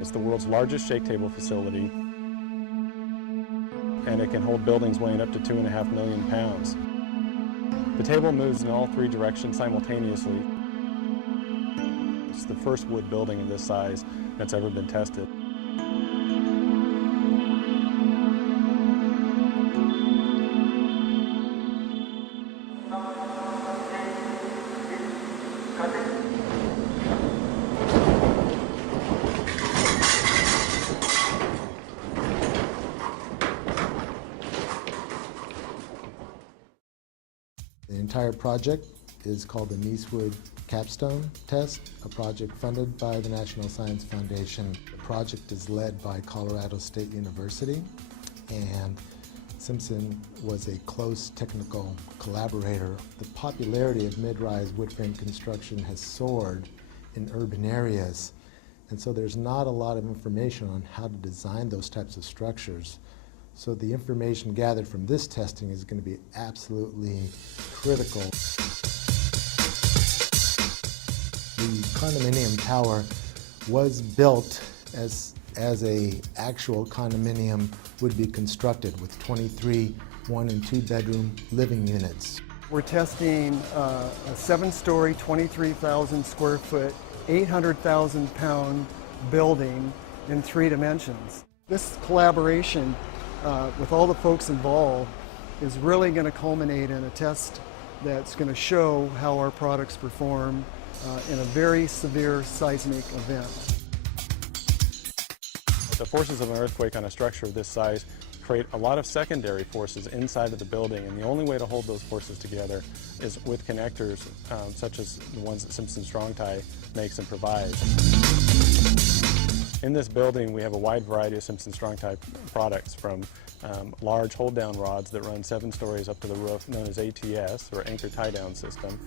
It's the world's largest shake table facility, and it can hold buildings weighing up to 2.5 million pounds. The table moves in all 3 directions simultaneously. It's the first wood building of this size that's ever been tested. The entire project is called the Niecewood Capstone Test, a project funded by the National Science Foundation. The project is led by Colorado State University, and Simpson was a close technical collaborator. The popularity of mid-rise wood frame construction has soared in urban areas, and so there's not a lot of information on how to design those types of structures. So the information gathered from this testing is going to be absolutely critical. The condominium tower was built as a actual condominium would be constructed with 23 1- and 2-bedroom living units. We're testing a 7-story, 23,000 square foot, 800,000 pound building in 3 dimensions. This collaboration with all the folks involved is really going to culminate in a test that's going to show how our products perform in a very severe seismic event. The forces of an earthquake on a structure of this size create a lot of secondary forces inside of the building, and the only way to hold those forces together is with connectors such as the ones that Simpson Strong Tie makes and provides. In this building, we have a wide variety of Simpson Strong Tie products, from large hold-down rods that run 7 stories up to the roof, known as ATS, or Anchor Tie-Down System.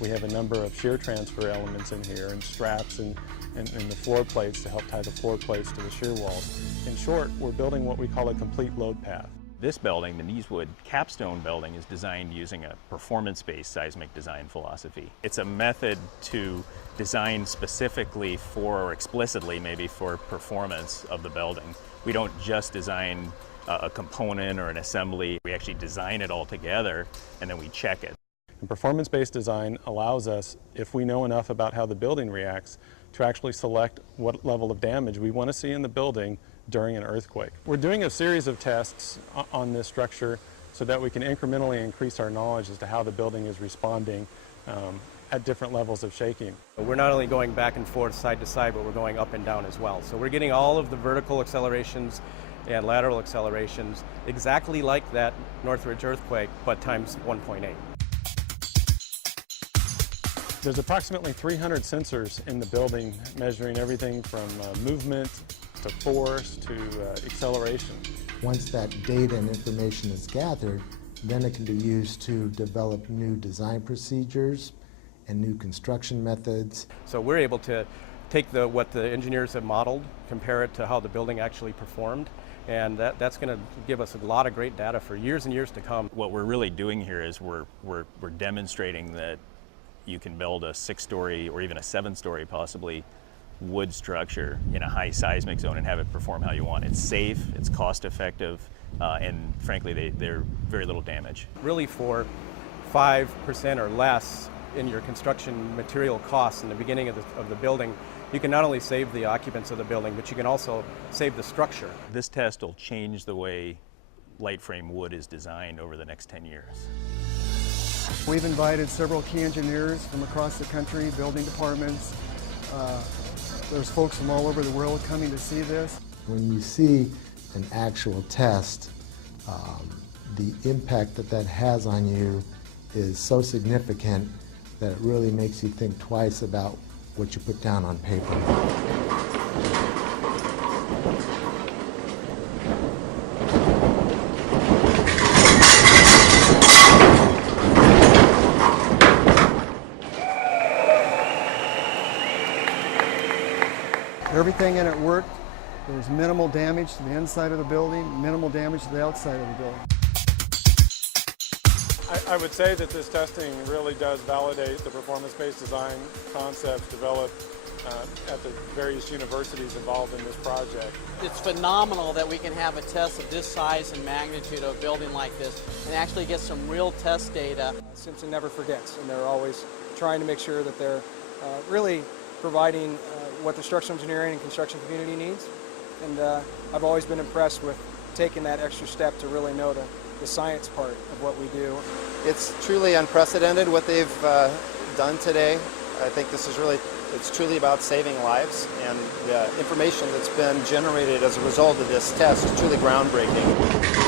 We have a number of shear transfer elements in here, and straps and the floor plates to help tie the floor plates to the shear walls. In short, we're building what we call a complete load path. This building, the Niecewood Capstone building, is designed using a performance-based seismic design philosophy. It's a method to design specifically for, or explicitly maybe, for performance of the building. We don't just design a component or an assembly. We actually design it all together, and then we check it. And performance-based design allows us, if we know enough about how the building reacts, to actually select what level of damage we want to see in the building during an earthquake. We're doing a series of tests on this structure so that we can incrementally increase our knowledge as to how the building is responding at different levels of shaking. We're not only going back and forth, side to side, but we're going up and down as well. So we're getting all of the vertical accelerations and lateral accelerations exactly like that Northridge earthquake, but times 1.8. There's approximately 300 sensors in the building, measuring everything from movement to force to acceleration. Once that data and information is gathered, then it can be used to develop new design procedures and new construction methods. So we're able to take what the engineers have modeled, compare it to how the building actually performed, and that's going to give us a lot of great data for years and years to come. What we're really doing here is we're demonstrating that you can build a 6-story or even a 7-story possibly wood structure in a high seismic zone and have it perform how you want. It's safe, it's cost effective, and frankly they're very little damage. Really, for 5% or less in your construction material costs in the beginning of the building, you can not only save the occupants of the building, but you can also save the structure. This test will change the way light frame wood is designed over the next 10 years. We've invited several key engineers from across the country, building departments. There's folks from all over the world coming to see this. When you see an actual test, the impact that has on you is so significant that it really makes you think twice about what you put down on paper. Everything in it worked. There was minimal damage to the inside of the building, minimal damage to the outside of the building. I would say that this testing really does validate the performance-based design concepts developed at the various universities involved in this project. It's phenomenal that we can have a test of this size and magnitude of a building like this and actually get some real test data. Simpson never forgets, and they're always trying to make sure that they're really providing what the structural engineering and construction community needs. And I've always been impressed with taking that extra step to really know the science part of what we do. It's truly unprecedented what they've done today. I think this is it's truly about saving lives, and the information that's been generated as a result of this test is truly groundbreaking.